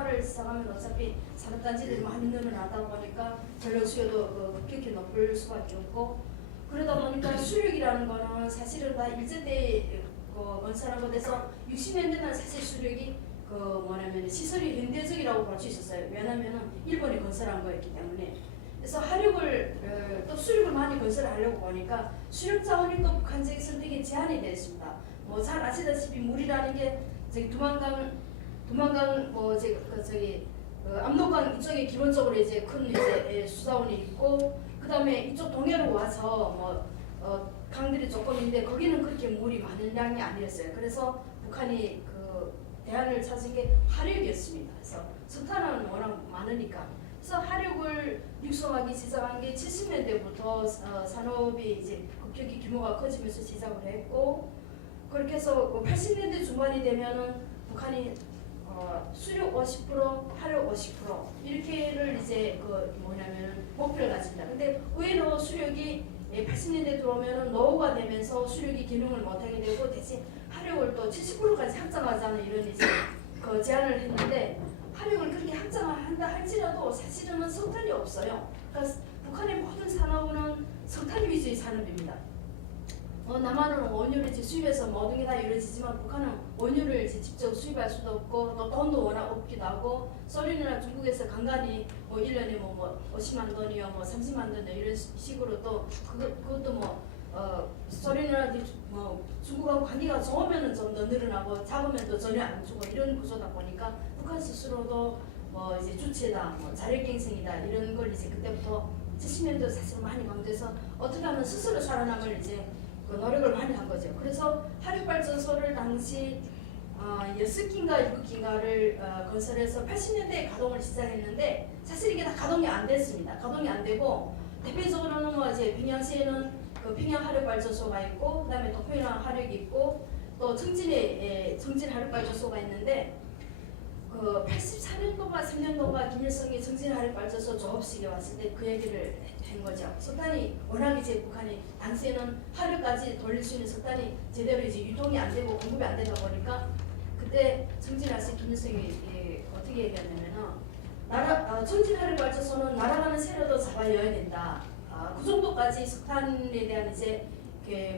활발을 시작하면 어차피 산업단지들이 많이 늘어나다 보니까 전력 수요도 급격히 높을 수밖에 없고, 그러다 보니까 수력이라는 거는 사실은 다 일제때 건설한 것에서 60년대는 사실 수력이 뭐냐면 시설이 현대적이라고 볼 수 있었어요. 왜냐하면 일본이 건설한 거였기 때문에. 그래서 화력을 또 수력을 많이 건설하려고 보니까 수력 자원이 또 북한 지역에서 되게 제한이 되어 있습니다. 뭐 잘 아시다시피 물이라는 게 저기 두만강 뭐 저기 압록강 이쪽에 기본적으로 이제 큰 이제 수자원이 있고, 그 다음에 이쪽 동해로 와서 뭐 강들이 조금 있는데 거기는 그렇게 물이 많은 양이 아니었어요. 그래서 북한이 대안을 찾은 게 화력이었습니다. 그래서 석탄은 워낙 많으니까. 그래서 화력을 육성하기 시작한 게 70년대부터 산업이 이제 급격히 규모가 커지면서 시작을 했고, 그렇게 해서 80년대 중반이 되면은 북한이 수력 50%, 화력 50% 이렇게를 이제 뭐냐면은 목표를 가집니다. 근데 의외로 수력이 80년대 들어오면은 노후가 되면서 수력이 기능을 못하게 되고 대신 화력을 또 70%까지 확장하자는 이런 이제 제안을 했는데, 화력을 그렇게 확장한다 할지라도 사실은 석탄이 없어요. 그러니까 북한의 모든 산업은 석탄 위주의 산업입니다. 남한은 원유를 이제 수입해서 모든 게 다 이루어지지만 북한은 원유를 이제 직접 수입할 수도 없고 또 돈도 워낙 없기도 하고, 소련이나 중국에서 간간히 뭐 1년에 뭐 50만 돈이요 뭐 30만 돈이요 이런 식으로 또 그것도 뭐 소련이나 뭐 중국하고 관계가 좋으면은 좀 더 늘어나고 작으면 또 전혀 안 주고 이런 구조다 보니까 북한 스스로도 뭐 이제 주체다, 뭐 자력갱생이다 이런 걸 이제 그때부터 70년대 사실 많이 강조해서 어떻게 하면 스스로 살아남을 이제 노력을 많이 한 거죠. 그래서 화력발전소를 당시 6기인가 7기인가를 건설해서 80년대에 가동을 시작했는데 사실 이게 다 가동이 안 됐습니다. 가동이 안 되고 대표적으로는 뭐 이제 평양시에는 평양 화력발전소가 있고, 그다음에 도평양 화력이 있고, 또 청진에 청진 화력발전소가 있는데 84년도가 3년도가 김일성이 청진 화력발전소 조업식에 왔을 때 그 얘기를 한 거죠. 석탄이 워낙 이제 북한이 당시에는 화력까지 돌릴 수 있는 석탄이 제대로 이제 유통이 안 되고 공급이 안 되다 보니까 그때 청진 왔을 때 김일성이 어떻게 얘기했냐면은 청진 화력발전소는 날아가는 새로도 잡아여야 된다. 그 정도까지 석탄에 대한 이제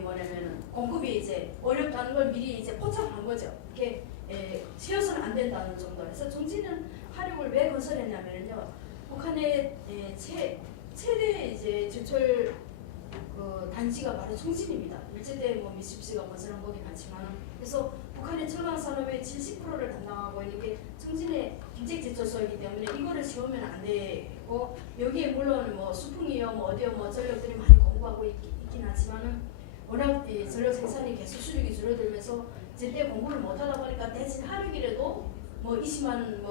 뭐냐면은 공급이 이제 어렵다는 걸 미리 이제 포착한 거죠. 이렇게 쉬어서는 안 된다는 정도. 그래서 청진은 화력을 왜 건설했냐면요, 북한의 최대 이제 제철 단지가 바로 청진입니다. 일제때 뭐 미쓰비시가 건설한 거긴 하지만, 그래서 북한의 철강 산업의 70%를 담당하고 있는 게 청진의 경제 제철소이기 때문에 이거를 지우면 안 되고, 여기에 물론 뭐 수풍이요, 뭐 어디요, 뭐 전력들이 많이 공급하고 있긴 하지만은 워낙 전력 생산이 계속 수력이 줄어들면서 제때 공부를 못하다 보니까 대신 화력이라도 뭐 20만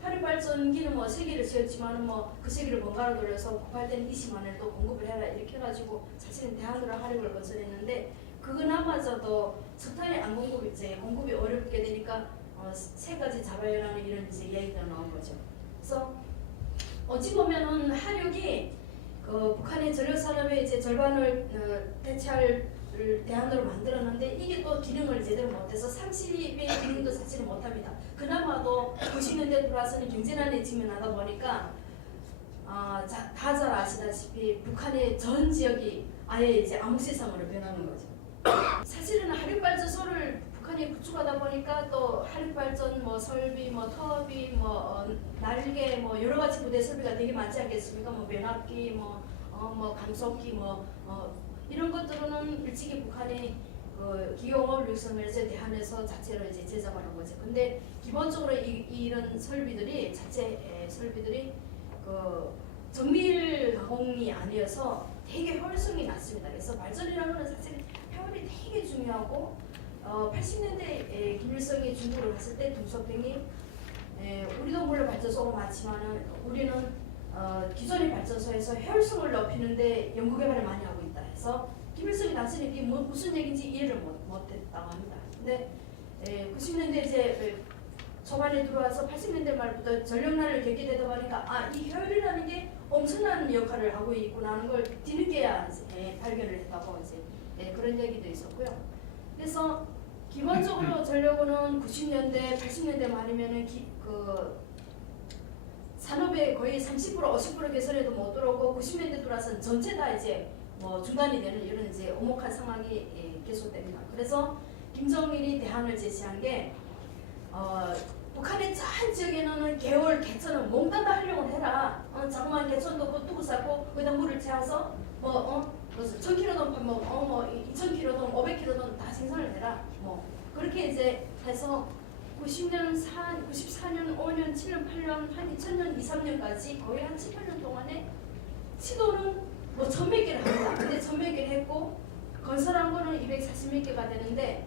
화력발전기는 뭐 3개를 지었지만은 뭐 그 3개를 번갈아 돌려서 급할 때는 20만을 또 공급을 해라 이렇게 해가지고 사실은 대안으로 화력을 건설했는데, 그거나마저도 석탄이 안 공급이 어렵게 되니까 세 가지 잡아야 하는 이런 이제 이야기가 나온 거죠. 그래서 어찌 보면은 화력이 북한의 전력 산업의 이제 절반을 대체할 대안으로 만들었는데 이게 또 기능을 제대로 못해서 30의 기능도 사실은 못합니다. 그나마도 90년대 들어와서는 경제난에 직면하다 보니까 다 잘 아시다시피 북한의 전 지역이 아예 이제 암흑세상으로 변하는 거죠. 사실은 화력발전소를 북한이 구축하다 보니까 또 화력발전 뭐 설비, 뭐 터비, 뭐 날개, 뭐 여러 가지 부대 설비가 되게 많지 않겠습니까? 뭐 면압기, 뭐 감속기, 이런 것들은 일찍이 북한이 기용업 육성을 해서 대한에서 자체로 이제 제작하는 거죠. 근데 기본적으로 이런 설비들이 설비들이 정밀 가공이 아니어서 되게 효율성이 낮습니다. 그래서 발전이라는 건 사실 효율이 되게 중요하고 80년대 김일성이 중국을 갔을 때 등소평이 우리도 물론 발전소가 많지만은 우리는 기존의 발전소에서 효율성을 높이는데 연구개발을 많이 하고 있다 해서 김일성이 당시에 이게 무슨 얘기인지 이해를 못했다고 합니다. 근데 90년대 이제 초반에 들어와서 80년대 말부터 전력난을 겪게 되다 보니까 이 효율이라는 게 엄청난 역할을 하고 있구나 하는 걸 뒤늦게야 발견을 했다고 이제 그런 얘기도 있었고요. 그래서 기본적으로 전력원은 90년대, 80년대 말이면은 그 산업의 거의 30% 50% 개설에도 못 들어오고 90년대 들어와서 전체 다 이제 뭐 중단이 되는 이런 이제 오목한 상황이 계속됩니다. 그래서 김정일이 대안을 제시한 게 북한의 전 지역에는 개월 개천은 몽땅 하려고 해라. 자그마한 개천도 그 두고 쌓고 거기다 물을 채워서 무슨 1000kg든 뭐 2000kg든 500kg든 다 생산을 해라. 뭐 그렇게 이제 해서 94년, 5년, 7년, 8년, 한 2000년, 2, 3년까지 거의 한 7, 8년 동안에 시도는 뭐 1000몇 개를 합니다. 근데 1000몇 개를 했고 건설한 거는 240몇 개가 되는데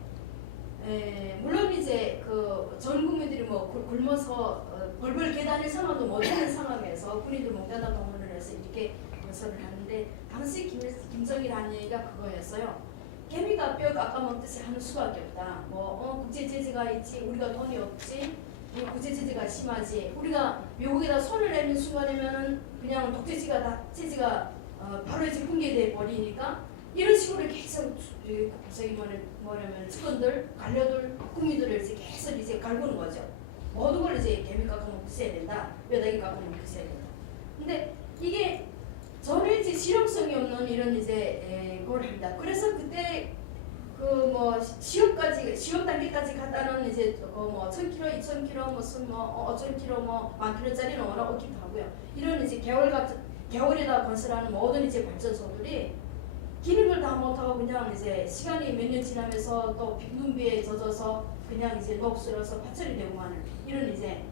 물론 이제 그 전 국민들이 뭐 굶어서 벌벌 계단을 선언도 못하는 상황에서 군인들 몽땅 동원을 해서 이렇게 건설을 하는데 당시 김정일 한 얘기가 그거였어요. 개미가 뼈 깎아먹듯이 하는 수밖에 없다. 국제 제재가 있지, 우리가 돈이 없지, 국제 제재가 심하지. 우리가 미국에다 손을 내는 순간이면은 그냥 독재 제재가 바로 이제 붕괴돼 버리니까 이런 식으로 계속 저기 뭐냐면 측근들, 관료들, 국민들을 이제 계속 이제 갈구는 거죠. 모든 걸 이제 개미 깎아먹듯이 해야 된다, 뼈다귀 깎아먹듯이 해야 된다. 근데 이게 전혀 이제 실용성이 없는 이런 이제 걸 합니다. 그래서 그때 그 뭐 시험 단계까지 갔다는 이제 뭐 1000kg, 2000kg 무슨 뭐 5000kg 뭐 10,000kg짜리는 워낙 없기도 하고요. 이런 이제 개월에다 건설하는 모든 이제 발전소들이 기능을 다 못하고 그냥 이제 시간이 몇 년 지나면서 또 눈비에 젖어서 그냥 이제 녹슬어서 파천이 되고 하는 이런 이제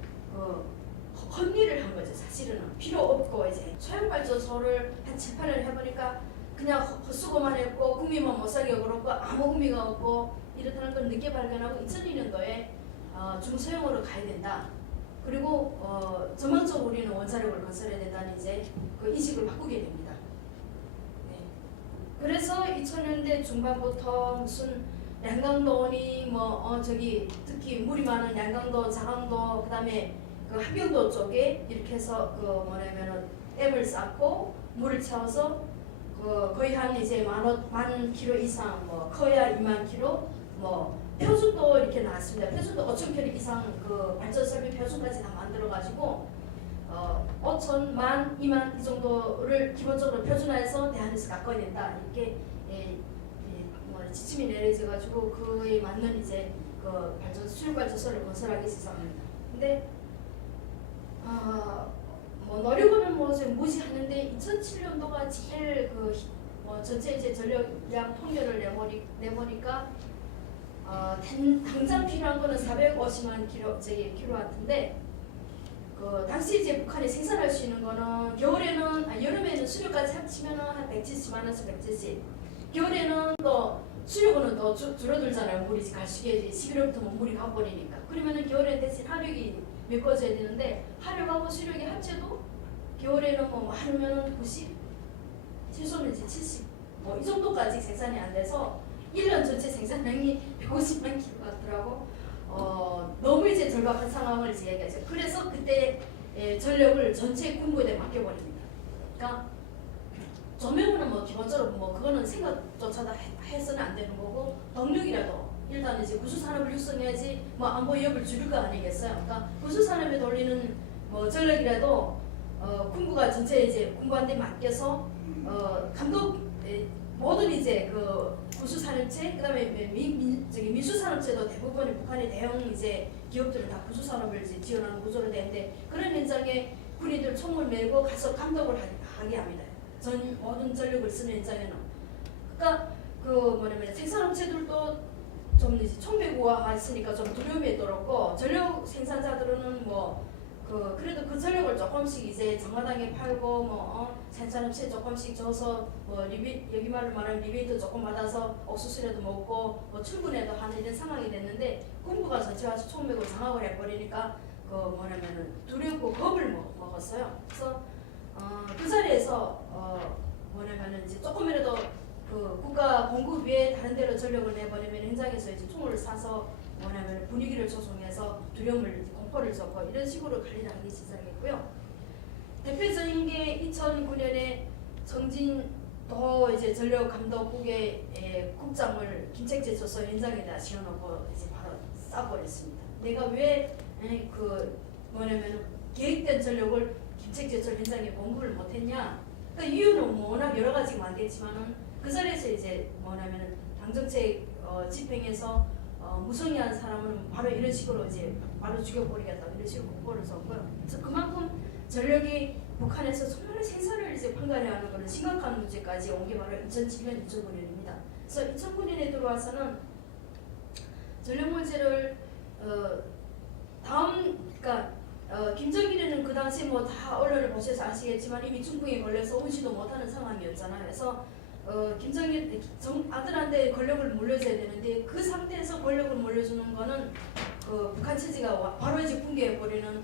헛일을 한 거죠. 사실은 필요 없고 이제 소형발전소를 한 7, 8년 해보니까 그냥 헛수고만 했고 국민만 못 살게 그렇고 아무 의미가 없고 이렇다는 걸 늦게 발견하고 2002년도에 중소형으로 가야 된다. 그리고 전망적으로 우리는 원자력을 건설해야 된다는 이제 그 인식을 바꾸게 됩니다. 네. 그래서 2000년대 중반부터 무슨 양강도니 저기 특히 물이 많은 양강도, 자강도 그다음에 그 함경도 쪽에 이렇게 해서 그 뭐냐면은 댐을 쌓고 물을 채워서 그 거의 한 이제 10,000km 이상 커야 20,000km 표준도 이렇게 나왔습니다. 표준도 5,000km 이상 그 발전 설비 표준까지 다 만들어 가지고 5,000, 10,000, 20,000 이 정도를 기본적으로 표준화해서 대안에서 가꿔야 된다 이렇게 지침이 내려져 가지고 그에 맞는 이제 그 수력 발전소를 건설하기 시작합니다. 근데 노력은 좀 무시하는데 2007년도가 제일 전체 이제 전력량 통계를 내보니까 당장 필요한 거는 450만 킬로와트인데 그 당시 이제 북한이 생산할 수 있는 거는 여름에는 수력까지 합치면 한 170만원에서 170. 겨울에는 또 수력은 더 줄어들잖아요. 물이 갈수기에 11월부터 물이 가버리니까. 그러면은 겨울에 대신 하력이 메꿔져야 되는데 하력하고 수력이 합쳐도 겨울에는 많으면 90, 최소는 이제 70, 이 정도까지 생산이 안 돼서 1년 전체 생산량이 150만 킬로와트라고 너무 이제 절박한 상황을 얘기하죠. 그래서 그때 전력을 전체 군부에 맡겨버립니다. 그러니까 조명은 기본적으로 그거는 생각조차 다 해서는 안 되는 거고 동력이라도 일단 이제 구수산업을 육성해야지 안보 위협을 줄일 거 아니겠어요. 그러니까 구수산업에 돌리는 전력이라도 군부가 전체 이제 군부한테 맡겨서 감독 모든 이제 그 구수산업체 그다음에 민수산업체도 대부분 북한의 대형 이제 기업들은 다 구수산업을 이제 지원하는 구조로 되는데 그런 현장에 군인들 총을 메고 가서 감독을 하게 합니다. 모든 전력을 쓰는 현장에는. 그러니까 생산업체들도 좀 이제 총매구화했으니까 좀 두려움이 떨었고 전력 생산자들은 그래도 그 전력을 조금씩 이제 정마당에 팔고 생산업체 조금씩 줘서 여기 말로 말하면 리베이트 조금 받아서 옥수수라도 먹고 출근해도 하는 이런 상황이 됐는데 군부가 전체 와서 총매고 장악을 해버리니까 두렵고 겁을 먹었어요. 그래서 그 자리에서 이제 조금이라도 그 국가 공급 외에 다른 데로 전력을 내보내면 현장에서 이제 총을 쏴서 분위기를 조성해서 두려움을 공포를 줬고 이런 식으로 관리를 하기 시작했고요. 대표적인 게 2009년에 정진동 또 이제 전력 감독국의 국장을 김책재 조서 현장에다 지어놓고 이제 바로 쏴버렸습니다. 내가 왜 그 뭐냐면 계획된 전력을 김책재 조 현장에 공급을 못했냐? 그 이유는 뭐 워낙 여러 가지가 많겠지만은 그 자리에서 이제 뭐냐면은 당정책 집행에서 무성의한 사람은 바로 이런 식으로 이제 바로 죽여버리겠다 이런 식으로 공고를 썼고요. 그래서 그만큼 전력이 북한에서 정말 생산을 이제 판단해야 하는 그런 심각한 문제까지 온 게 바로 2007년, 2009년입니다. 그래서 2009년에 들어와서는 전력 문제를 그러니까 김정일은 그 당시 뭐 다 언론을 보셔서 아시겠지만 이미 중풍에 걸려서 오지도 못하는 상황이었잖아요. 그래서 김정일 아들한테 권력을 물려줘야 되는데 그 상태에서 권력을 물려주는 거는 그 북한 체제가 바로 이제 붕괴해 버리는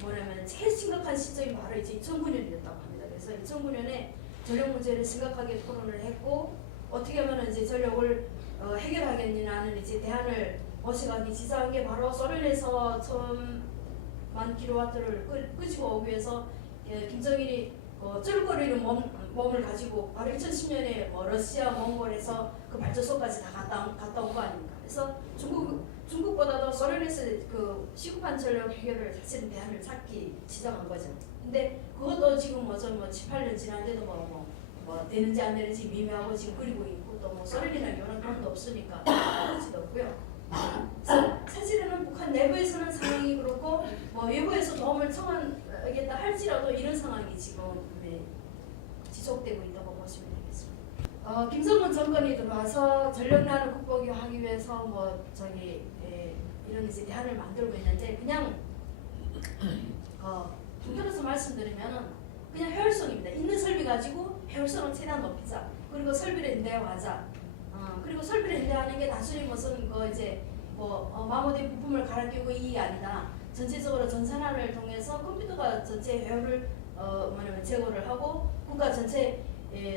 뭐냐면 제일 심각한 시점이 바로 이제 2009년이었다고 합니다. 그래서 2009년에 전력 문제를 심각하게 토론을 했고 어떻게 하면 이제 전력을 해결하겠냐는 이제 대안을 모색하기 시작한 게 바로 소련에서 1000만 킬로와트를 끄집어 오기 위해서 김정일이 쩔거리는 몸을 가지고 바로 2010년에 러시아 몽골에서 그 발전소까지 다 갔다 온 거 아닙니까? 그래서 중국보다도 소련에서 그 시급한 전력 해결을 사실은 대안을 찾기 시작한 거죠. 근데 그것도 지금 뭐 7, 8년 지났는데도 뭐 되는지 안 되는지 미묘하고 지금 그리고 있고 또 뭐 소련이랑 연한 돈도 없으니까 그렇지도 없고요. 사실은 북한 내부에서는 상황이 그렇고 뭐 외부에서 도움을 청하겠다 할지라도 이런 상황이 지금 지속되고 있다고 보시면 되겠습니다. 김정은 정권이 들어와서 전력난을 극복하기 위해서 이런 이제 대안을 만들고 있는데 그냥 통틀어서 말씀드리면은 그냥 효율성입니다. 있는 설비 가지고 효율성을 최대한 높이자. 그리고 설비를 현대화하자. 그리고 설비를 현대화하는 게 단순히 무슨 마모된 부품을 갈아 끼우고 이게 아니다. 전체적으로 전산화를 통해서 컴퓨터가 전체 효율을 제거를 하고 국가 전체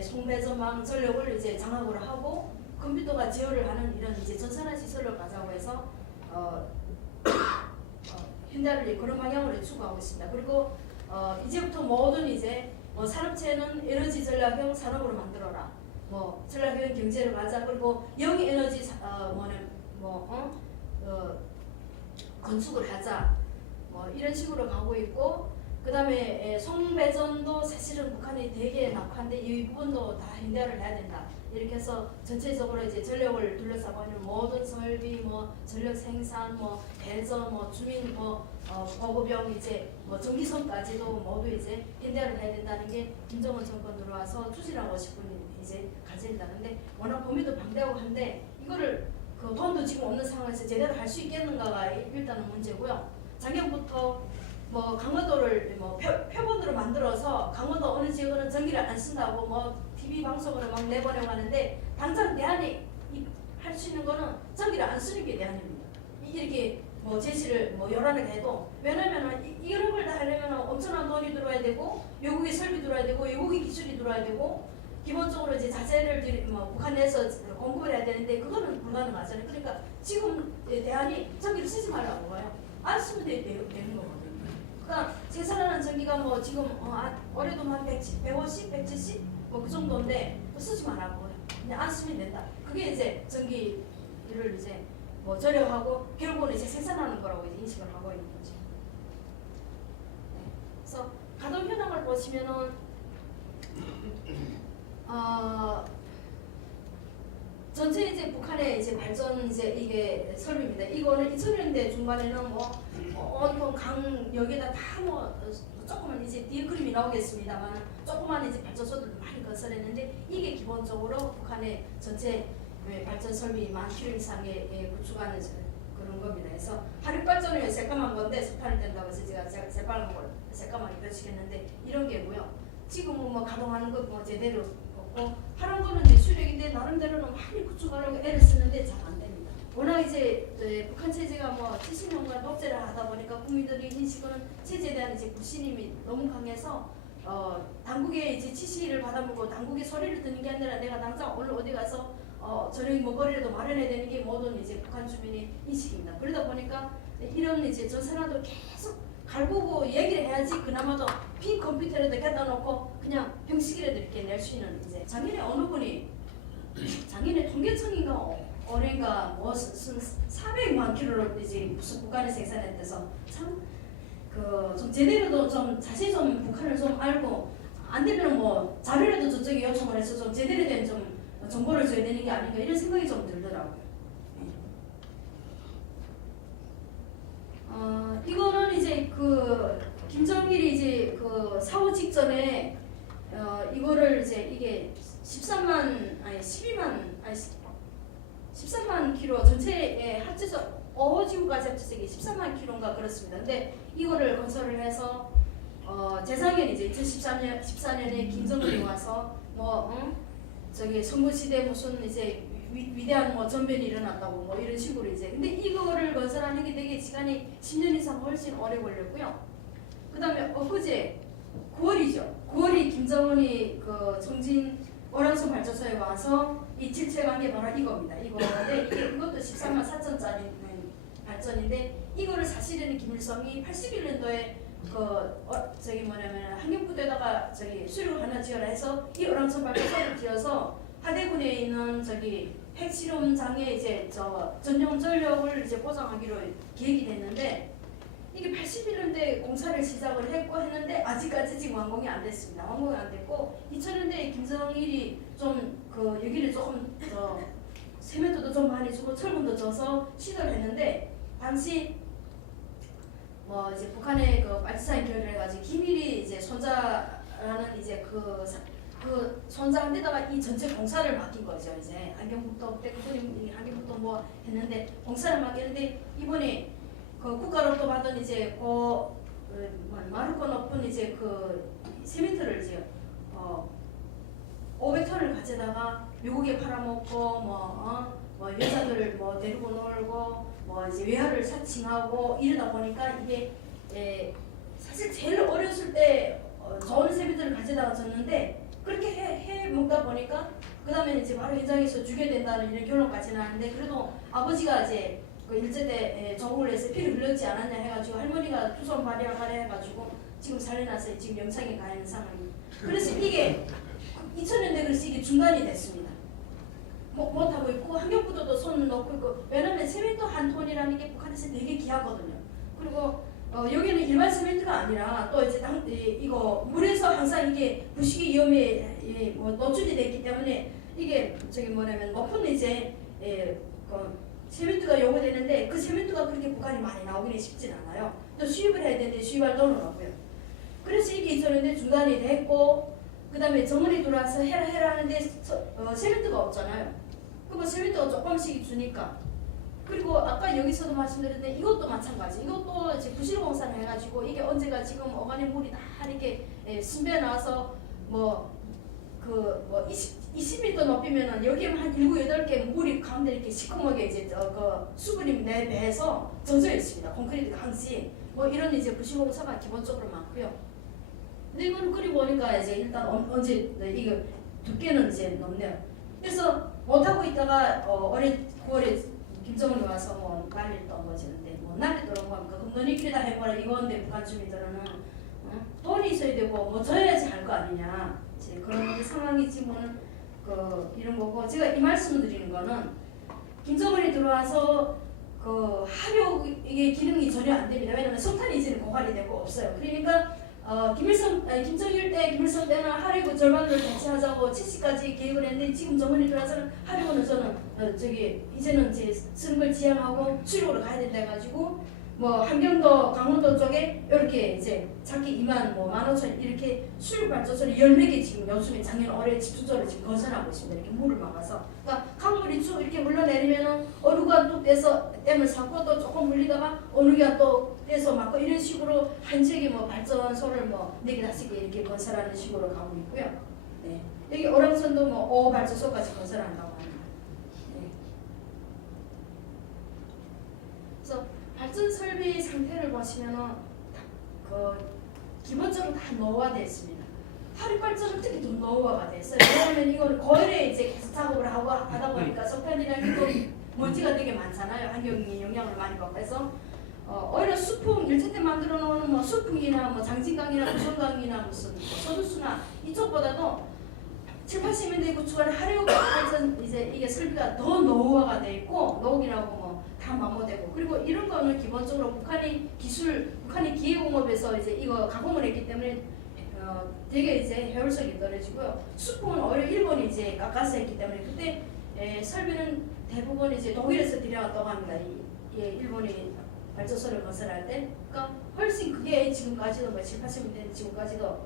송배전망 전력을 이제 장악을 하고 컴퓨터가 제어를 하는 이런 이제 전산화 시설을 가자고 해서 현대화를 그런 방향으로 추구하고 있습니다. 그리고 이제부터 모든 이제 산업체는 에너지 전략형 산업으로 만들어라. 전략형 경제를 가자. 그리고 영위 에너지 건축을 하자. 이런 식으로 가고 있고 그 다음에 송배전도 사실은 북한이 되게 낙후한데 이 부분도 다 현대화를 해야 된다. 이렇게 해서 전체적으로 이제 전력을 둘러싸고 있는 모든 설비, 전력 생산, 배전, 주민, 보급용 이제 전기선까지도 모두 이제 현대화를 해야 된다는 게 김정은 정권 들어와서 추진하고 싶은 이제 과제입니다. 근데 워낙 범위도 방대하고 한데 이거를 그 돈도 지금 없는 상황에서 제대로 할 수 있겠는가가 일단은 문제고요. 작년부터 강원도를 표본으로 만들어서 강원도 어느 지역은 전기를 안 쓴다고 TV 방송으로 막 내보내고 하는데 당장 대안이 할 수 있는 거는 전기를 안 쓰는 게 대안입니다. 이렇게 제시를 요란하게 해도 왜냐면은 이런 걸 다 하려면 엄청난 돈이 들어야 되고 외국의 설비 들어야 되고 외국의 기술이 들어야 되고 기본적으로 이제 자재를 북한 내에서 공급을 해야 되는데 그거는 불가능하잖아요. 그러니까 지금 대안이 전기를 쓰지 말라고 봐요. 안 쓰면 되는 거거든요. 그러니까 생산하는 전기가 지금 올해도 한 150, 170 그 정도인데 쓰지 말라고 해요. 그냥 안 쓰면 된다. 그게 이제 전기를 이제 절약하고 결국은 이제 생산하는 거라고 이제 인식을 하고 있는 거죠. 네. 그래서 가동 현황을 보시면은 전체 이제 북한의 이제 발전 이제 이게 설비입니다. 이거는 2000년대 중반에는 온통 강 여기다 다 조그만 이제 뒤에 그림이 나오겠습니다만 조그만 이제 발전소들 많이 건설했는데 이게 기본적으로 북한의 전체 발전 설비 10,000km 이상의 구축하는 그런 겁니다. 그래서 화력 발전은 새까만 건데 석탄을 뗀다고 해서 제가 새빨간 걸 새까맣게 펼치겠는데 이런 게고요. 지금은 가동하는 거 제대로 없고 하는 거는 이제 수력인데 나름대로는 많이 구축하려고 애를 쓰는데 잘 안 됩니다. 워낙 이제 북한 체제가 70년간 독재를 하다 보니까 국민들이 인식은 체제에 대한 이제 불신임이 너무 강해서 당국의 이제 지시를 받아보고 당국의 소리를 듣는 게 아니라 내가 당장 오늘 어디 가서 저녁 먹거리라도 마련해야 되는 게 모든 이제 북한 주민의 인식입니다. 그러다 보니까 이런 이제 전산화도 계속 갈구고 얘기를 해야지 그나마도 빈 컴퓨터에다 갖다 놓고 그냥 형식이라도 이렇게 낼 수 있는 이제 작년에 어느 분이 작년에 통계청인가 올해인가 뭐 400만 킬로를 이제 무슨 북한에 생산했대서 참 그 좀 제대로도 좀 자세히 좀 북한을 좀 알고 안 되면 뭐 자료라도 저쪽에 요청을 해서 좀 제대로 된 좀 정보를 줘야 되는 게 아닌가 이런 생각이 좀 들더라고요. 이거는 이제 그 김정일이 이제 그 사후 직전에 이거를 이제 이게 13만 킬로 전체에 합쳐서 어지구까지 합쳐서 이게 13만 킬로인가 그렇습니다. 근데 이거를 건설을 해서 재작년 이제 2014년에 김정은이 와서 저기 선거시대 무슨 이제 위대한 뭐 전변이 일어났다고 뭐 이런 식으로 이제 근데 이거를 건설하는 게 되게 시간이 10년 이상 훨씬 오래 걸렸고요. 그다음에 엊그제 9월이죠. 9월이 김정은이 그 청진 오랑선 발전소에 와서 이 질체한 게 바로 이겁니다. 이거인데 이것도 13만 4천짜리 발전인데 이거를 사실은 김일성이 81년도에 저기 뭐냐면 한경부대에다가 저기 수륙을 하나 지어라 해서 이 오랑선 발전소를 지어서 하대군에 있는 저기 핵실험장에 이제 저 전용 전력을 이제 보장하기로 계획이 됐는데 이게 81년도에 공사를 시작을 했는데 아직까지 지금 완공이 안 됐습니다. 완공이 안 됐고 2000년대에 김정일이 좀 그 여기를 조금 더 세면도도 좀 많이 주고 철분도 줘서 시도를 했는데 당시 뭐 이제 북한의 그 빨치산 결의를 해가지고 김일이 이제 손자라는 이제 그 손자한테다가 이 전체 공사를 맡긴 거죠. 이제 안경부터 그때 그분이 안경부터 뭐 했는데 공사를 맡겼는데 이번에 그 국가로부터 받은 이제 마르코 높은 이제 그 시멘트를 이제 500톤을 가져다가 미국에 팔아먹고 뭐 여자들을 뭐 데리고 놀고 뭐 이제 외화를 사칭하고 이러다 보니까 이게 사실 제일 어렸을 때 좋은 시멘트를 가져다가 줬는데 그렇게 해 먹다 보니까 그 다음에 이제 바로 현장에서 죽여야 된다는 이런 결론까지 나는데 그래도 아버지가 이제 그 일제 때 조국을 해서 피를 흘렸지 않았냐 해가지고 할머니가 투손 발휘하라 해가지고 지금 살려놔서 지금 영창에 가 있는 상황입니다. 그래서 이게 2000년대 그래서 이게 중단이 됐습니다. 못하고 있고 환경부도도 손을 놓고 있고 왜냐면 세멘트 한 톤이라는 게 북한에서 되게 귀하거든요. 그리고 여기는 일반 세멘트가 아니라 또 이제 이거 물에서 항상 이게 부식이 위험에 뭐 노출이 됐기 때문에 이게 저기 뭐냐면 높은 이제 세멘트가 요구되는데 그 세멘트가 그렇게 북한이 많이 나오기는 쉽진 않아요. 또 수입을 해야 되는데 수입할 돈은 없고요. 그래서 이게 있었는데 중단이 됐고 그 다음에 정원이 들어와서 해라 하는데 세멘트가 없잖아요. 그럼 세멘트가 조금씩 주니까 그리고 아까 여기서도 말씀드렸는데 이것도 마찬가지. 이것도 이제 부실공사를 해가지고 이게 언제가 지금 어간의 물이 다 이렇게 순배 나와서 20m 높이면은 여기에 한 7, 8개 물이 가운데 이렇게 시커멓게 이제 수분이 내 배에서 젖어 있습니다. 콘크리트 강시 뭐 이런 이제 부실공사가 기본적으로 많고요. 근데 이거는 끓이 보니까 이제 일단 언제 이거 두께는 이제 높네요. 그래서 못하고 있다가 올해 9월에 김정은이 와서 뭐 난리를 떤 거지. 근데 뭐 난리 떠는 거니까 그럼 너네 길에다 해보라 이건데 북한 주민들은 돈이 있어야 되고 뭐 줘야지 할 거 아니냐. 이제 그런 상황이지 뭐는 이런 거고 제가 이 말씀을 드리는 거는 김정은이 들어와서 하려 이게 기능이 전혀 안 됩니다. 왜냐면 석탄이 이제는 고갈이 되고 없어요. 그러니까 김정일 때 김일성 때는 하려고 절반을 같이 하자고 70까지 계획을 했는데 지금 정은이 들어와서는 하려고는 저는 이제는 이제 쓰는 걸 지향하고 수력으로 가야 된다 해가지고 뭐 한경도 강원도 쪽에 이렇게 이제 작게 2만 뭐 15,000 이렇게 수력 발전소를 14개 지금 요즘에 작년 올해 집중적으로 지금 건설하고 있습니다. 이렇게 물을 막아서 그러니까 강물이 쭉 이렇게 흘러내리면은 어느 가 또 떼서 댐을 쌓고 또 조금 물리다가 어느 가 또 떼서 막고 이런 식으로 한 지역에 뭐 발전소를 뭐 4개 5개 이렇게 건설하는 식으로 가고 있고요. 네. 여기 오랑선도 뭐 5 발전소까지 건설한다고 합니다. 네. 그래서 발전 설비 상태를 보시면은 기본적으로 다 노후화되어 있습니다. 화력 발전은 특히 더 노후화가 됐어요. 왜냐하면 이거는 거일에 이제 계속 작업을 하다 보니까 석탄이라는 또 먼지가 되게 많잖아요. 환경에 영향을 많이 받고 해서 오히려 수풍 일제 때 만들어 놓은 뭐 뭐 수풍이나 뭐 장진강이나 부성강이나 무슨 서두수나 이쪽보다도 7, 80년대 구축한 하려고 이제 이게 설비가 더 노후화가 돼 있고 노후기라고 뭐 다 마모되고 그리고 이런 거는 기본적으로 북한이 기계공업에서 이제 이거 가공을 했기 때문에 되게 이제 효율성이 떨어지고요. 수풍은 오히려 일본이 이제 깎아서 했기 때문에 그때 설비는 대부분 이제 독일에서 들여왔다고 합니다. 일본이 발전소를 건설할 때, 그러니까 훨씬 그게 지금까지도 뭐 7, 80년대 지금까지도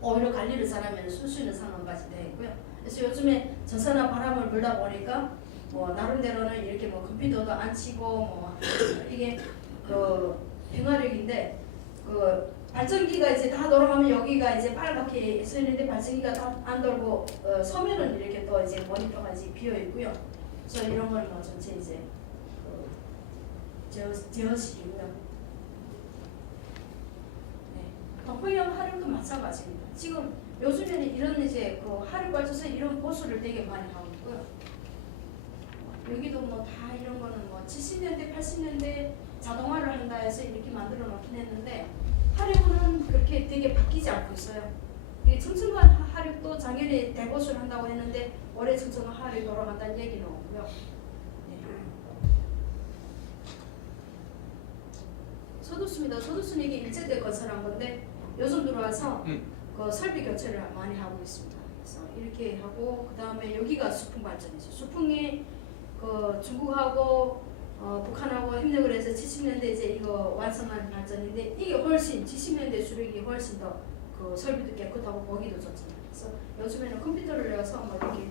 오히려 관리를 잘하면 쓸 수 있는 상황까지 되어 있고요. 그래서 요즘에 전선화 바람을 불다 보니까 뭐 나름대로는 이렇게 뭐 컴퓨터도 안 치고 뭐 이게 그 평화력인데 그 발전기가 이제 다 돌아가면 여기가 이제 빨갛게 써 있는데 발전기가 다 안 돌고 서면은 이렇게 또 이제 모니터가 이제 비어 있고요. 그래서 이런 거는 뭐 전체 이제 제어식이고요. 네. 동포형 하력도 마찬가지입니다. 지금 요즘에는 이런 이제 그 하력 발전소에 이런 보수를 되게 많이 하고 있고요. 여기도 뭐 다 이런 거는 뭐 70년대, 80년대 자동화를 한다 해서 이렇게 만들어 놓긴 했는데 하력은 그렇게 되게 바뀌지 않고 있어요. 이게 청천관 하력도 작년에 대보수를 한다고 했는데 올해 청천관 하력이 돌아간다는 얘기는 없고요. 네. 서두수입니다. 서두수는 이게 일제때 건설한 건데 요즘 들어와서 그 설비 교체를 많이 하고 있습니다. 그래서 이렇게 하고 그 다음에 여기가 수풍 발전이죠. 수풍이 그 중국하고 북한하고 협력을 해서 70년대 이제 이거 완성한 발전인데 이게 훨씬 70년대 수력이 훨씬 더 그 설비도 깨끗하고 보기도 좋잖아요. 그래서 요즘에는 컴퓨터를 넣어서 뭐 이렇게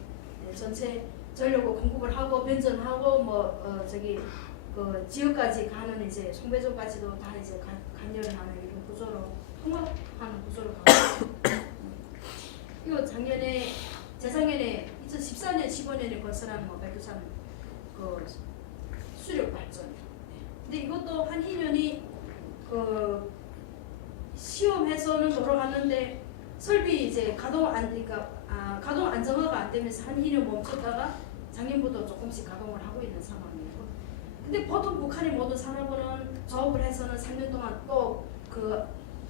전체 전력을 공급을 하고 변전하고 뭐 저기 그 지역까지 가는 이제 송배전까지도 다 이제 관여를 하는 이런 구조로 통합하는 구조로 가고 이거 작년에 재작년에 2014년 15년에 건설한 뭐 백두산 그 수력 발전. 근데 이것도 한 2년이 그 시험해서는 돌아갔는데 설비 이제 가동 안정화가 안 되면서 한 2년 멈췄다가 작년부터 조금씩 가동을 하고 있는 상황이고. 근데 보통 북한의 모든 산업은 조업을 해서는 3년 동안 또 그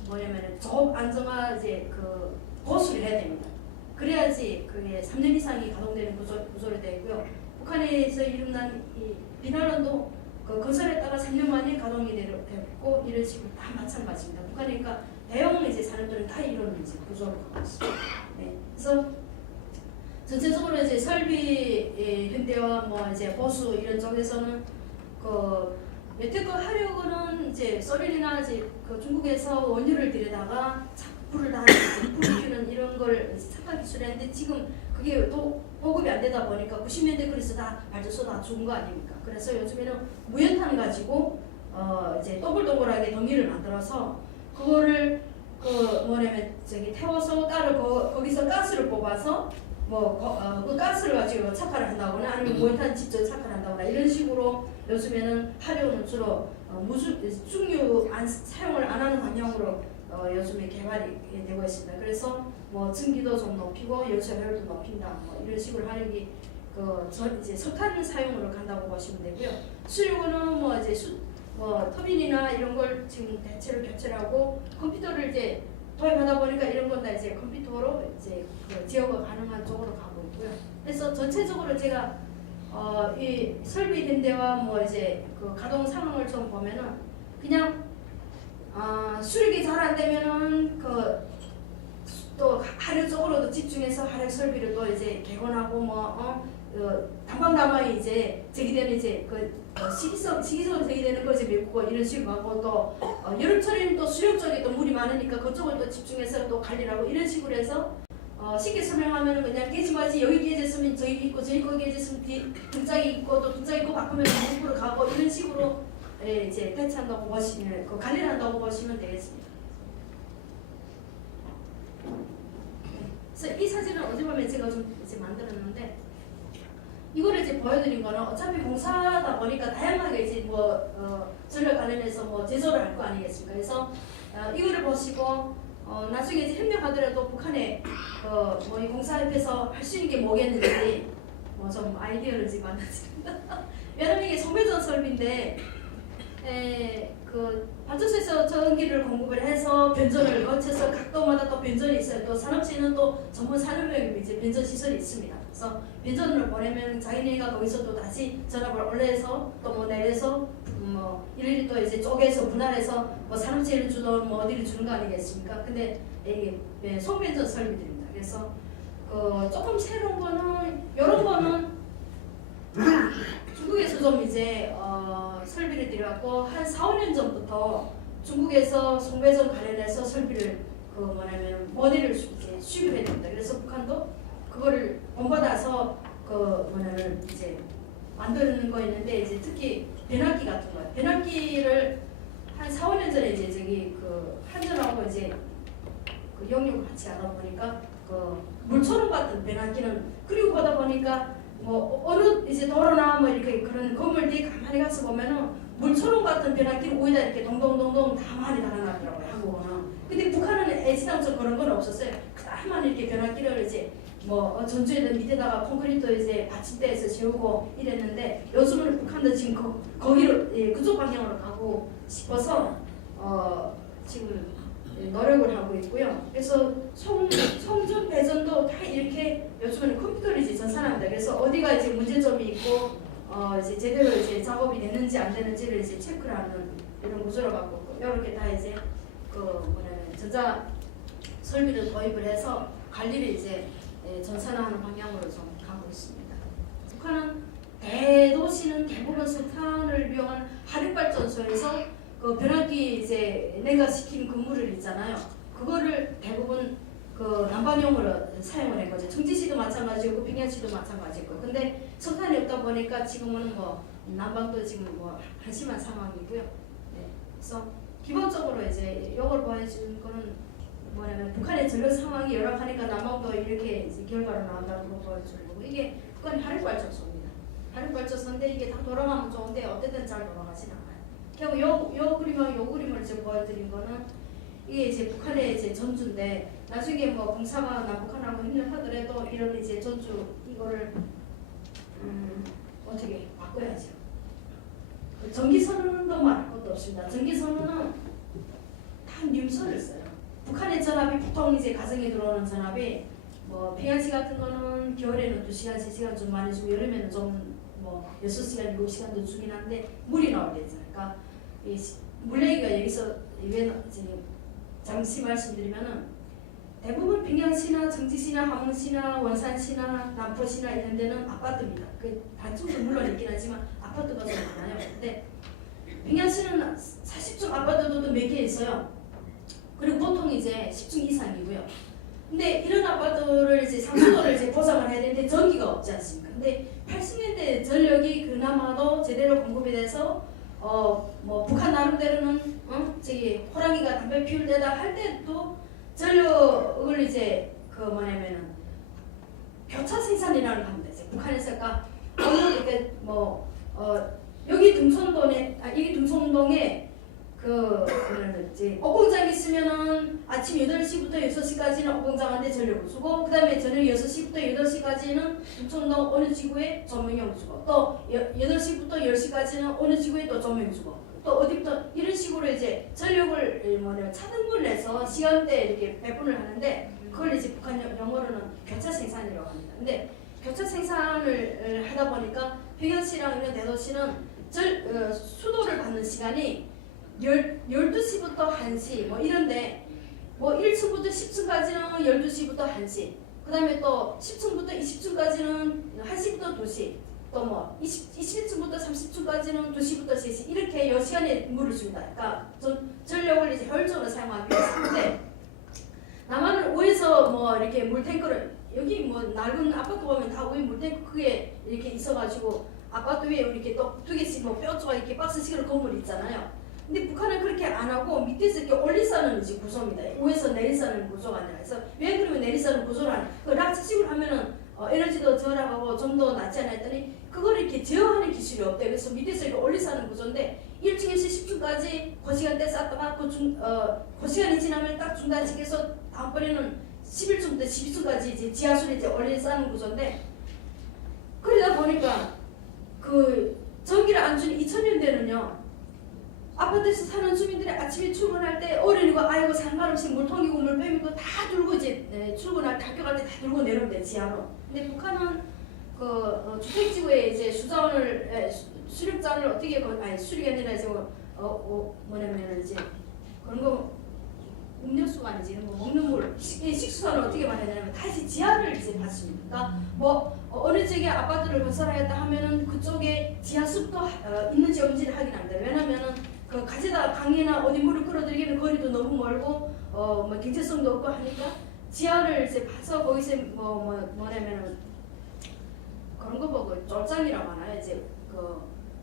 뭐냐면은 조업 안정화 이제 그 보수를 해야 됩니다. 그래야지 그게 3년 이상이 가동되는 구조로 되어 있고요. 북한에서 이름난 이 비난원도 그 건설했다가 3년 만에 가동이 되고 이런 식으로 다 마찬가지입니다. 북한이니까 대형 이제 산업들은 다 이런 이제 구조로 가고 있습니다. 네. 그래서 전체적으로 이제 설비 현대화 뭐 이제 보수 이런 쪽에서는 그 여태껏 하려고는 이제 소련이나 이제 그 중국에서 원유를 들여다가 불을 다 키우는 이런 걸 첨가 기술했는데 지금 그게 또 보급이 안 되다 보니까 90년대 그래서 다 발전소 다 죽은 거 아닙니까? 그래서 요즘에는 무연탄 가지고 이제 동글동글하게 덩이를 만들어서 그거를 그 뭐냐면 저기 태워서 따로 거기서 가스를 뽑아서 그 가스를 가지고 착화를 한다거나 아니면 무연탄 직접 착화를 한다거나 이런 식으로 요즘에는 하려는 주로 중유 사용을 안 하는 방향으로 요즘에 개발이 되고 있습니다. 그래서 뭐 증기도 좀 높이고 열차 효율도 높인다 뭐 이런 식으로 하려기 이제 석탄 사용으로 간다고 보시면 되고요. 수력은 뭐 이제 터빈이나 이런 걸 지금 대체로 교체를 하고 컴퓨터를 이제 도입하다 보니까 이런 건 다 이제 컴퓨터로 이제 그 제어가 가능한 쪽으로 가고 있고요. 그래서 전체적으로 제가 이 설비 현대화 뭐 이제 그 가동 상황을 좀 보면은 그냥 수력이 잘 안 되면은 또 하력 쪽으로도 집중해서 하력 설비를 또 이제 개건하고 담방담방이 이제 제기되는 이제 시기적으로 제기되는 거 이제 메꾸고 이런 식으로 하고 또 여름철에는 또 수력 쪽에 또 물이 많으니까 그쪽을 또 집중해서 또 관리를 하고 이런 식으로 해서 쉽게 설명하면은 그냥 깨지마지 여기 깨졌으면 저기 있고 저기 거 깨졌으면 등짝이 있고 또 등짝이 있고 바꾸면 무릎으로 가고 이런 식으로 이제 대처한다고 보시면 그 관리를 한다고 보시면 되겠습니다. 그래서 이 사진은 어젯밤에 제가 좀 이제 만들었는데 이거를 이제 보여드린 거는 어차피 공사다 보니까 다양하게 이제 전력 관련해서 제조를 할 거 아니겠습니까? 그래서 이거를 보시고 나중에 이제 협력하더라도 북한에 이 공사협에서 할 수 있는 게 뭐겠는지 좀 아이디어를 지금 만들었습니다. 왜냐면 이게 송배전 설비인데 그 발전소에서 전기를 공급을 해서 변전을 거쳐서 각도마다 또 변전이 있어요. 또 산업체는 또 전문 산업용 이제 변전 시설이 있습니다. 그래서 변전을 보내면 자기네가 거기서 또 다시 전압을 올려서 또 뭐 내려서 뭐 일일이 또 이제 쪼개서 분할해서 뭐 산업체를 주든 뭐 어디를 주는 거 아니겠습니까? 근데 이게 송변전 설비들입니다. 그래서 조금 새로운 거는 이런 거는 중국에서 좀 이제 설비를 들여왔고 한 4, 5년 전부터 중국에서 송배전 관련해서 설비를 뭐냐면 모델을 이제 수입을 해야 됩니다. 그래서 북한도 그거를 본받아서 뭐냐면 이제 만드는 거 있는데 이제 특히 변압기 같은 거예요. 변압기를 한 4, 5년 전에 이제 저기 한전하고 이제 영역을 같이 하다 보니까 물처럼 같은 변압기는 그리고 보다 보니까 뭐 어느 이제 도로나 뭐 이렇게 그런 건물 뒤에 가만히 가서 보면은 물처럼 같은 변압기를 오히려 이렇게 동동동동 다 많이 달아놨더라고요. 한국은. 근데 북한은 애지당초 그런 건 없었어요. 다만 이렇게 변압기를 이제 뭐 전주에는 밑에다가 콘크리트 이제 받침대에서 세우고 이랬는데 요즘은 북한도 지금 거기로 그쪽 방향으로 가고 싶어서 지금 노력을 하고 있고요. 그래서 송전 배전도 다 이렇게 요즘에는 컴퓨터로 이제 전산합니다. 그래서 어디가 이제 문제점이 있고 이제 제대로 이제 작업이 됐는지 안 되는지를 이제 체크를 하는 이런 구조로 갖고 있고 이렇게 다 이제 전자 설비를 도입을 해서 관리를 이제 전산화하는 방향으로 좀 가고 있습니다. 북한은 대도시는 대부분 석탄을 이용한 화력발전소에서 변압기 이제 냉각시킨 그물을 있잖아요. 그거를 대부분 난방용으로 사용을 한 거죠. 청지시도 마찬가지고 평양시도 마찬가지고. 근데 석탄이 없다 보니까 지금은 뭐 난방도 지금 뭐 한심한 상황이고요. 네. 그래서 기본적으로 이제 이걸 보여주는 거는 뭐냐면 북한의 전력 상황이 열악하니까 난방도 이렇게 이제 결과로 나온다는 거 보여주려고. 이게 북한 화력발전소입니다. 화력발전소인데 이게 다 돌아가면 좋은데 어쨌든 잘 돌아가진 않아요. 결국 요 그림을 이제 보여드린 거는 이게 이제 북한의 이제 전주인데 나중에 뭐 공사가 남북한하고 협력하더라도 이런 이제 전주 이거를 어떻게 바꿔야죠. 전기선언도 말할 것도 없습니다. 전기선언은 다 뉴선을 써요. 북한의 전압이 보통 이제 가정에 들어오는 전압이 뭐 평양시 같은 거는 겨울에는 2시간, 3시간 좀 많이 주고 여름에는 좀 뭐 6시간, 7시간도 주긴 한데 물이 나올 때 있잖아요. 그러니까 이 물 얘기가 여기서 잠시 말씀드리면은 대부분 평양시나 청지시나 함흥시나 원산시나 남포시나 이런 데는 아파트입니다. 그 단층도 물론 있긴 하지만 아파트가 좀 많아요. 근데 평양시는 40층 아파트도 몇 개 있어요. 그리고 보통 이제 10층 이상이고요. 근데 이런 아파트를 이제 상수도를 이제 보장을 해야 되는데 전기가 없지 않습니까? 근데 80년대 전력이 그나마도 제대로 공급이 돼서 뭐 북한 나름대로는 저기 호랑이가 담배 피울 때다 할 때도 전력을 이제 뭐냐면은 교차 생산이라는 거 합니다. 이제 북한에서가 어느 이렇게 여기 등촌동에 이제 옷공장 있으면은 아침 8시부터 6시까지는 옷공장한테 전력을 주고, 그 다음에 저녁 6시부터 8시까지는 등촌동 어느 지구에 조명용 주고, 또 8시부터 10시까지는 어느 지구에 또 조명 주고, 또 어디부터 이런 식으로 이제 전력을 차등을 내서 시간대 이렇게 배분을 하는데, 그걸 이제 북한 영어로는 교차 생산이라고 합니다. 근데 교차 생산을 하다 보니까 평양시랑 이런 대도시는 수도를 받는 시간이 12시부터 1시 뭐 이런데 뭐 1층부터 10층까지는 12시부터 1시, 그 다음에 또 10층부터 20층까지는 1시부터 2시, 또 뭐 21층부터 30층까지는 2시부터 3시 이렇게 요 시간에 물을 줍니다. 그러니까 전력을 이제 효율적으로 사용하기 위해서. 남한은 위에서 뭐 이렇게 물탱크를 여기 뭐 낡은 아파트 보면 다 위에 물탱크 크게 이렇게 있어가지고 아파트 위에 이렇게 또 2개씩 뭐 뼈조각 이렇게 박스식으로 건물 있잖아요. 근데 북한은 그렇게 안 하고 밑에서 이렇게 올리싸는 구조입니다. 위에서 내리싸는 구조가 아니라. 그래서 왜 그러면 내리싸는 구조를 하냐? 그 락식으로 하면은 에너지도 절약하고 좀 더 낫지 않아 했더니 그걸 이렇게 제어하는 기술이 없대. 그래서 밑에서 이렇게 올리싸는 구조인데 1층에서 10층까지 그 시간대 쌓다가 그 시간이 지나면 딱 중단시켜서 다음번에는 11층부터 12층까지 이제 지하수를 이제 올리싸는 구조인데, 그러다 보니까 그 전기를 안 주는 2000년대는요. 아파트에서 사는 주민들이 아침에 출근할 때 어른이고 아이고 상관없이 물통이고 물병이고 다 들고 이제 출근할 때 학교 갈 때 다 들고 내려온대 지하로. 근데 북한은 그 주택지구에 이제 수자원을 수륙자를 어떻게 아니 수륙이 아니라 이제 뭐냐면 이제 그런 거 음료수가 아니지 이런 거 먹는 물 식수산을 어떻게 마련하냐면 다시 지하를 이제 받습니다. 그러니까 뭐 어느 지역에 아파트를 건설하겠다 하면은 그쪽에 지하 숲도 있는지 없는지를 확인합니다. 왜냐면은 그 가져다 강이나 어디 물을 끌어들이기는 거리도 너무 멀고 뭐 경제성도 없고 하니까 지하를 이제 봐서 거기서 뭐냐면은 그런 거 보고 쫄장이라고 하나요? 이제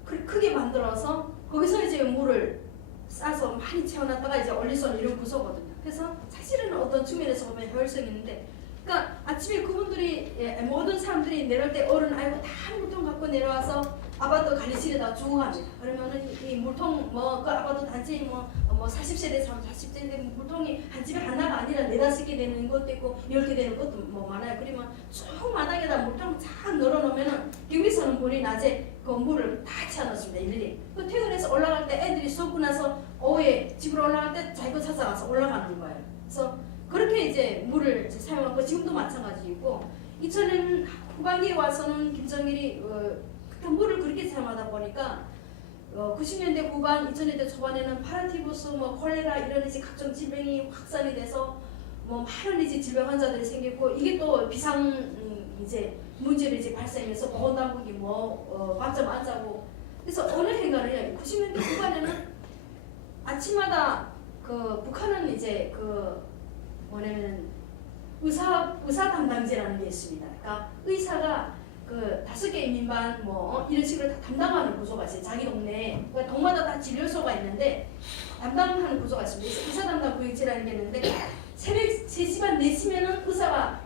크게 만들어서 거기서 이제 물을 싸서 많이 채워놨다가 이제 올리선 이런 구조거든요. 그래서 사실은 어떤 측면에서 보면 효율성이 있는데, 그러니까 아침에 그분들이 모든 사람들이 내려올 때 어른 아이고 다 물통 갖고 내려와서 아파트 관리실에다 주고 갑니다. 그러면은 이 물통 그 아파트 단지 뭐 40세대, 40세대 물통이 한 집에 하나가 아니라 4-5개 되는 것도 있고 10개 되는 것도 뭐 많아요. 그러면 쭉 마당에다 물통 쫙 널어놓으면은 여기서는 물이 낮에 그 물을 다 채워놓습니다. 일일이. 그 퇴근해서 올라갈 때 애들이 수업 끝나서 오후에 집으로 올라갈 때 자기 거 찾아가서 올라가는 거예요. 그래서 그렇게 이제 물을 사용하고 지금도 마찬가지이고 2000년 후반기에 와서는 김정일이 물을 그렇게 사용하다 보니까 90년대 후반, 2000년대 초반에는 파라티푸스, 뭐 콜레라 이런 이제 각종 질병이 확산이 돼서 뭐 많은 이제 질병 환자들이 생겼고 이게 또 비상 이제 문제를 이제 발생해서 보건당국이 관점 안 짜고 그래서 어느 해인가는 90년대 후반에는 아침마다 북한은 이제 뭐냐면 의사 담당제라는 게 있습니다. 그러니까 의사가 5개 민반 이런 식으로 다 담당하는 구조가 있어요. 자기 동네에. 그러니까 동마다 다 진료소가 있는데 담당하는 구조가 있습니다. 그래서 의사 담당 구역제라는 게 있는데 새벽 3시 반 4시면은 의사가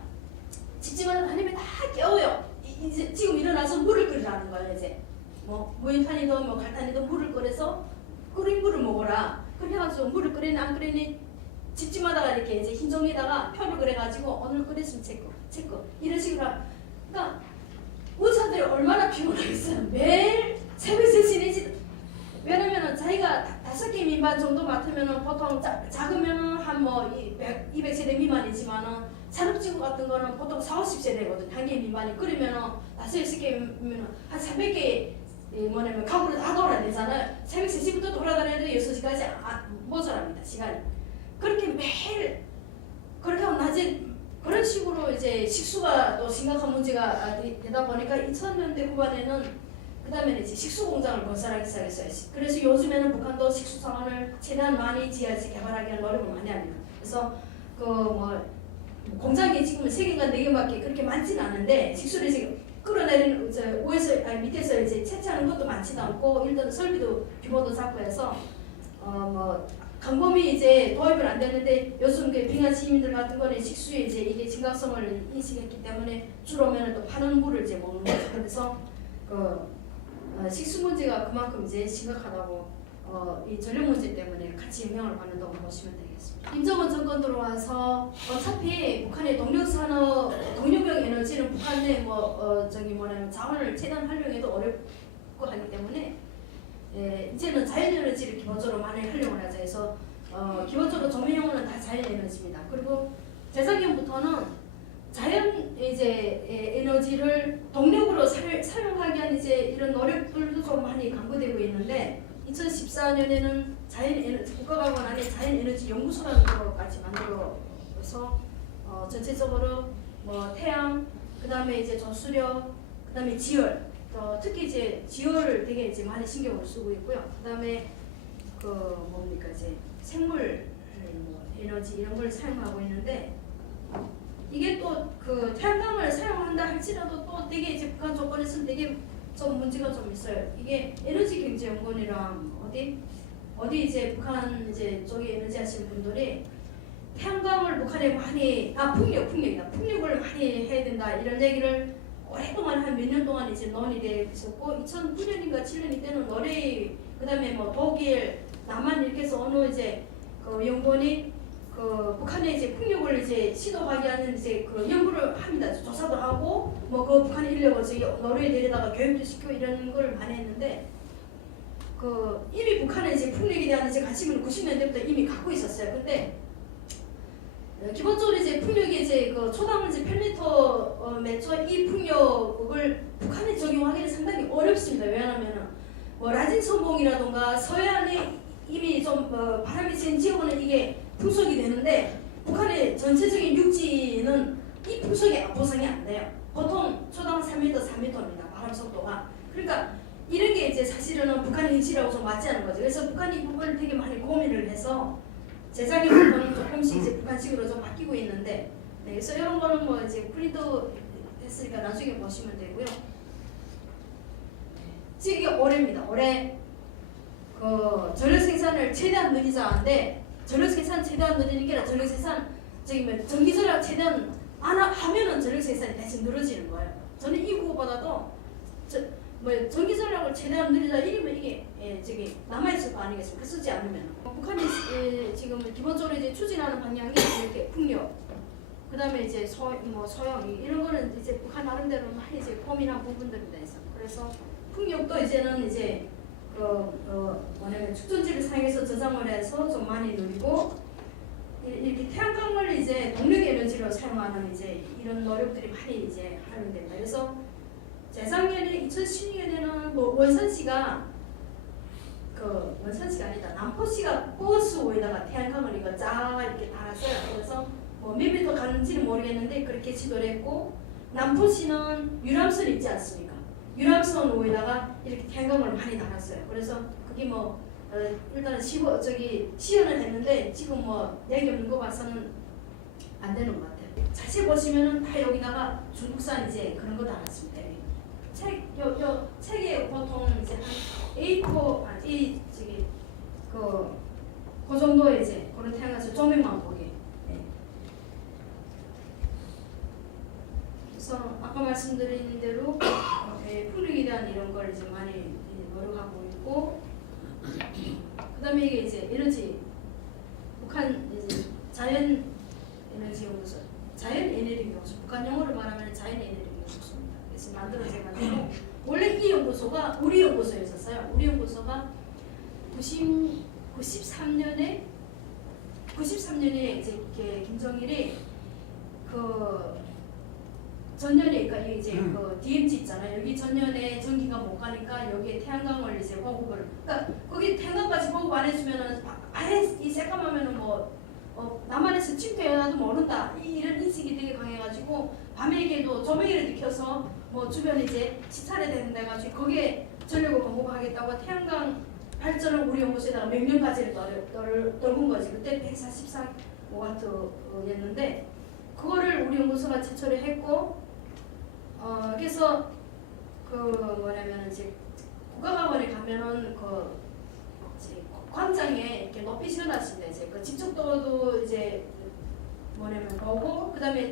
집집마다 다니면 다 깨워요. 이제 지금 일어나서 물을 끓이라는 거예요. 이제 무인탄이든 갈탄이든 물을 끓여서 끓인 물을 먹어라. 그래가지고 물을 끓이니 안 끓이니 집집마다 이렇게 이제 흰 종이에다가 표를 그려가지고 오늘 끓였으면 체크 이런 식으로 그러니까 의사들이 얼마나 피곤하겠어요. 매일 새벽 3시 내지 왜냐면은 자기가 5개 민반 정도 맡으면은 보통 작으면은 한 200세대 미만이지만은 산업지구 같은 거는 보통 40-50세대거든. 한 개 민반이 그러면은 5-6개면은 한 300개 뭐냐면 가구를 다 돌아야 되잖아요. 새벽 3시부터 돌아다녀도 6시까지 모자랍니다. 시간이. 그렇게 매일 그렇게 하고 낮에 그런 식으로 이제 식수가 또 심각한 문제가 되다 보니까 2000년대 후반에는 그 다음에는 이제 식수 공장을 건설하기 시작했어요. 그래서 요즘에는 북한도 식수 상황을 최대한 많이 지하에서 개발하기 위한 노력을 많이 합니다. 그래서 공장이 지금은 3개인가 4개밖에 그렇게 많지는 않은데 식수를 지금 끌어내리는 밑에서 이제 채취하는 것도 많지도 않고 일단 설비도 규모도 작고 해서 강범위 이제 도입을 안 되는데 요즘 그 빙하 시민들 같은 거는 식수에 이제 이게 심각성을 인식했기 때문에 주로면은 또 파는 물을 이제 먹는 거죠. 그래서 식수 문제가 그만큼 이제 심각하다고 이 전력 문제 때문에 같이 영향을 받는다고 보시면 되겠습니다. 김정은 정권 들어와서 어차피 북한의 동력용 에너지는 북한 내 자원을 최대한 활용해도 어렵고 하기 때문에 이제는 자연에너지를 기본적으로 많이 활용을 하자 해서 기본적으로 조명용은 다 자연에너지입니다. 그리고 재작년부터는 자연 에너지를 동력으로 사용하기 위한 이런 노력들도 좀 많이 강구되고 있는데 2014년에는 국가가관 안에 자연에너지 연구소라는 것까지 만들어서 전체적으로 태양, 그 다음에 이제 저수력, 그 다음에 지열, 특히 이제 지열을 되게 이제 많이 신경을 쓰고 있고요. 그 다음에 이제 생물 에너지 이런 걸 사용하고 있는데 이게 또 태양광을 사용한다 할지라도 또 되게 이제 북한 조건에서는 되게 좀 문제가 좀 있어요. 이게 에너지경제연구원이랑 어디 이제 북한 이제 쪽에 에너지 하시는 분들이 태양광을 북한에 많이 풍력이다. 풍력을 많이 해야 된다 이런 얘기를 오랫동안 한 몇 년 동안 이제 논의돼 있었고 2009년인가 7년 이때는 노르웨이 그다음에 독일 남한 이렇게 해서 어느 이제 연구원이 북한에 이제 풍력을 이제 시도하게 하는 이제 연구를 합니다. 조사도 하고 북한의 인력을 노르웨이 내려다가 교육도 시키고 이런 걸 많이 했는데 이미 북한은 이제 풍력에 대한 이제 관심을 90년대부터 이미 갖고 있었어요. 근데 기본적으로 이제 풍력이 이제 초당 이제 8m 매초 이 풍력을 북한에 적용하기는 상당히 어렵습니다. 왜냐하면은 라진 선봉이라던가 서해안에 이미 좀 바람이 센 지역은 이게 풍속이 되는데 북한의 전체적인 육지는 이 풍속이 보상이 안 돼요. 보통 초당 3m, 4m입니다. 바람 속도가. 그러니까 이런 게 이제 사실은 북한의 현실하고 좀 맞지 않은 거죠. 그래서 북한이 이 부분을 되게 많이 고민을 해서 제작의 부분은 조금씩 이제 북한식으로 좀 바뀌고 있는데, 네, 그래서 이런 거는 뭐 이제 프린트 했으니까 나중에 보시면 되고요. 지금 이게 올해입니다. 올해 전력 생산을 최대한 늘리자는데 전력 생산 최대한 늘리는 게 아니라 전력 생산 전기 전력 최대한 안 하면은 전력 생산이 대신 늘어지는 거예요. 저는 이 구호보다도 전기 전력을 최대한 늘리자 이러면 이게 남아있을 거 아니겠습니까? 쓰지 않으면. 북한이 지금 기본적으로 이제 추진하는 방향이 이렇게 풍력, 그 다음에 이제 소형 이런 거는 이제 북한 나름대로 많이 이제 고민한 부분들입니다. 그래서 풍력도 이제는 이제 뭐냐면 축전지를 사용해서 저장을 해서 좀 많이 늘리고 이렇게 태양광을 이제 동력 에너지로 사용하는 이제 이런 노력들이 많이 이제 하는 됩니다. 그래서 재작년에 2016년에는 원산시가 원산시가 아니다. 남포시가 버스 위에다가 태양광을 이거 쫙 이렇게 달았어요. 그래서 몇 미터 가는지는 모르겠는데 그렇게 지도를 했고, 남포시는 유람선 있지 않습니까? 유람선 위에다가 이렇게 태양광을 많이 달았어요. 그래서 그게 일단은 시연을 했는데 지금 얘기 없는 거 봐서는 안 되는 것 같아요. 자세히 보시면은 다 여기다가 중국산 이제 그런 거 달았습니다. 책에 보통 이제 한 A4 그 정도의 이제 그런 태양광 조명만 보게. 네. 그래서 아까 말씀드린 대로 풍력에 대한 이런 걸 이제 많이 노력하고 있고, 그다음에 이게 이제 에너지 북한 이제 자연 에너지 연구소, 자연 에너지 연구소, 북한 용어로 말하면 자연 에너지 연구소입니다. 그래서 만들고 원래 이 연구소가 우리 연구소였었어요. 우리 연구소가 93년에 이제 김정일이 전년에 그러니까 이제 DMZ 있잖아요. 여기 전년에 전기가 못 가니까 여기에 태양광을 이제 보급을, 그러니까 거기 태양광까지 보급 안 해주면은 아예 이 새까마면은 남한에서 침투해놔도 모른다 이런 인식이 되게 강해가지고 밤에게도 조명이라도 켜서 주변에 이제 시찰해야 되는데 가지고 거기에 전력을 공급하겠다고 태양광 발전을 우리 연구소에다가 몇 년까지를 넓은 거지. 그때 144W였는데 그거를 우리 연구소가 제초를 했고, 그래서 뭐냐면 이제 국가과학원에 가면은 이제 광장에 이렇게 높이 지어놨습니다. 이제 집적도도 이제 뭐냐면 보고, 그다음에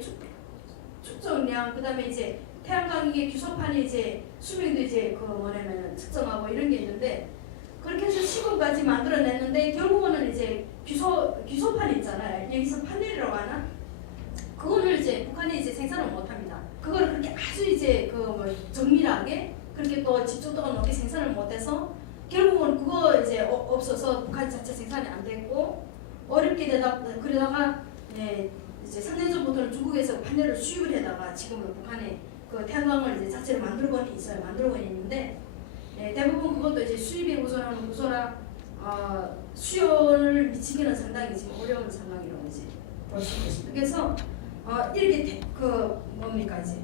축적량, 그다음에 이제 태양광의 규소판이 이제 수명도 이제 뭐냐면 측정하고 이런 게 있는데, 그렇게 해서 시공까지 만들어냈는데 결국은 이제 규소판 있잖아요. 여기서 파넬이라고 하나? 그거를 이제 북한이 이제 생산을 못합니다. 그걸 그렇게 아주 이제 정밀하게 그렇게 또 집중도가 높게 생산을 못해서 결국은 그거 이제 없어서 북한 자체 생산이 안 됐고, 어렵게 그러다가 이제 3년 전부터는 중국에서 판넬을 수입을 해다가 지금은 북한에 태양광을 이제 자체로 만들고 있는데, 대부분 그것도 이제 수입에 우선하는 구조라 수요를 미치기는 상당히 지금 어려운 상황이라고 이제 볼 수 있습니다. 그래서 이렇게 뭡니까 이제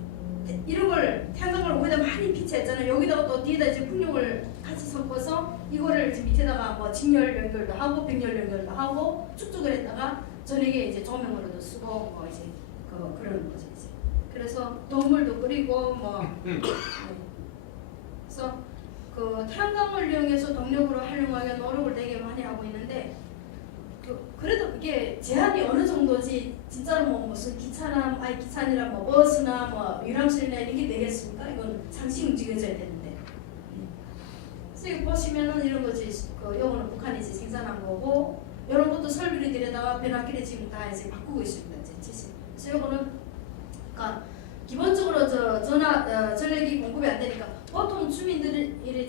이런 걸 태양광을 위에다 많이 비치했잖아요. 여기다가 또 뒤에다 이제 풍력을 같이 섞어서 이거를 이제 밑에다가 직열 연결도 하고 백열 연결도 하고 축적을 했다가 저녁에 이제 조명으로도 쓰고 이제 그런 거죠 이제. 그래서 동물도 끓이고 그래서 태양광을 이용해서 동력으로 활용하기 위한 노력을 되게 많이 하고 있는데, 그래도 그게 제한이 어느 정도지 진짜로 무슨 기차나 기차니라 버스나 유람선이나 이런 게 되겠습니까? 이건 상시 움직여져야 되는데. 그래서 여기 보시면은 이런 거지. 요거는 북한이 이제 생산한 거고, 이런 것도 설비를 들여다가 변압기를 지금 다 이제 바꾸고 있습니다. 그래서 요거는 그러니까 기본적으로 전력이 공급이 안 되니까 보통 주민들이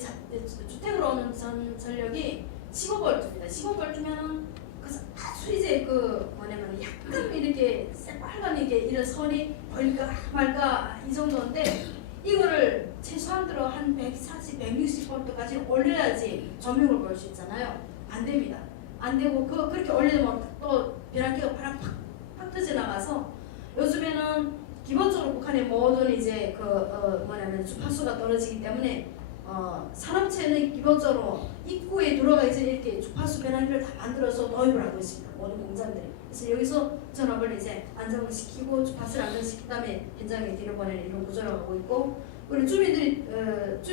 주택으로 오는 전력이 15V입니다. 15V면은 아주 이제 뭐냐면 약간 이렇게 새빨간 이게 이런 선이 보일까 말까 이 정도인데 이거를 최소한 들어 한 140, 160V까지 올려야지 조명을 볼 수 있잖아요. 안 됩니다. 안 되고 그렇게 올리면 또 변압기가 팍 터져나가서 요즘에는 기본적으로 북한의 모든 이제 뭐냐면 주파수가 떨어지기 때문에 산업체는 기본적으로 입구에 들어가 이제 이렇게 주파수 변환기를 다 만들어서 도입을 하고 있습니다. 모든 공장들이. 그래서 여기서 전압을 이제 안정을 시키고 주파수를 안정시킨 다음에 현장에 뒤로 보내는 이런 구조를 하고 있고, 그리고 주민들은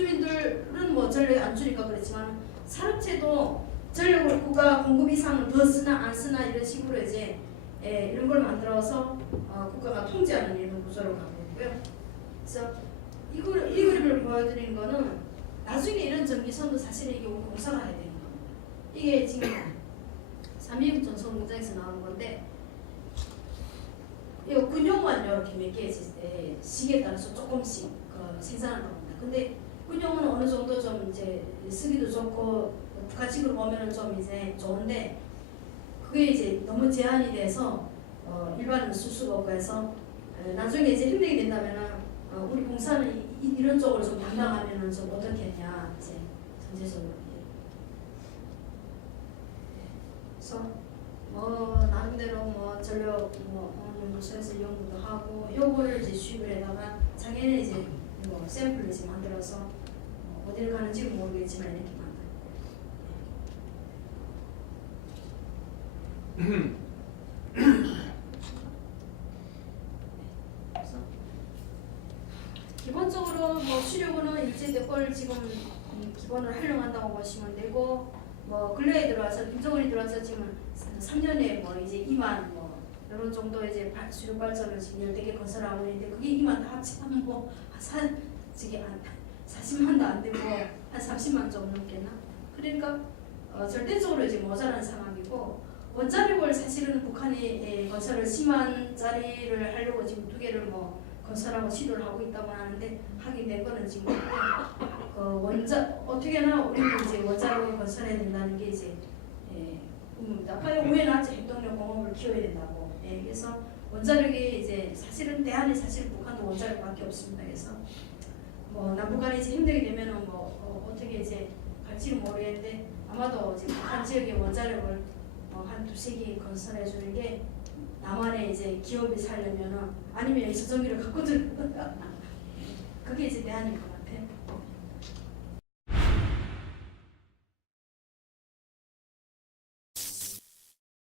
뭐 전력이 안 주니까 그렇지만 산업체도 전력을 국가 공급 이상은 더 쓰나 안 쓰나 이런 식으로 이제 이런 걸 만들어서 국가가 통제하는 이런 구조를 가고 있고요. 그래서 이 그림을 보여드리는 거는 나중에 이런 전기선도 사실은 이게 공사가 해야 되는 겁니다. 이게 지금 3.2 전선 공장에서 나오는 건데 이거 군용만 이렇게 몇 개 시기에 따라서 조금씩 생산한다고 합니다. 근데 군용은 어느 정도 좀 이제 쓰기도 좋고 북한식으로 보면은 좀 이제 좋은데 그게 이제 너무 제한이 돼서 일반은 쓸 수가 없고 해서 나중에 이제 힘들게 된다면은 우리 공사는 이런 쪽으로 좀 담당하면은 좀 어떻게 했냐 이제 전체적으로 그래서 뭐 나름대로 뭐 전력 연구소에서 연구도 하고 요거를 이제 수입을 해다가 자기는 이제 뭐 샘플을 이제 만들어서 어디를 가는지는 모르겠지만 이렇게 기본적으로 뭐 수료고는 일제대꼴 지금 기본을 활용한다고 보시면 되고, 뭐 근래에 들어와서 김정은이 들어와서 지금 3년에 뭐 이제 2만 뭐 이런 정도 이제 수력 발전을 지금 14개 건설하고 있는데 그게 2만 다 합치면 뭐 저기 40만도 안 되고 한 30만 좀 넘겠나? 그러니까 절대적으로 이제 모자란 상황이고, 원자력을 사실은 북한이 건설을 10만짜리를 하려고 지금 2개를 뭐 건설하고 시도를 하고 있다고 하는데 하게 된 거는 지금 어떻게나 우리는 이제 원자력을 건설해야 된다는 게 이제 꿈입니다. 우에 나지 핵동력 공업을 키워야 된다고. 그래서 원자력이 이제 사실은 대안이 사실 북한도 원자력밖에 없습니다. 그래서 뭐 남북한이 이제 힘들게 되면은 뭐 어떻게 이제 갈지는 모르겠는데 아마도 지금 북한 지역의 원자력을 한 2~3개 건설해 주는 게 남한에 이제 기업이 살려면은 아니면 여기서 전기를 갖고 들어오는 그게 이제 대안일 겁니다.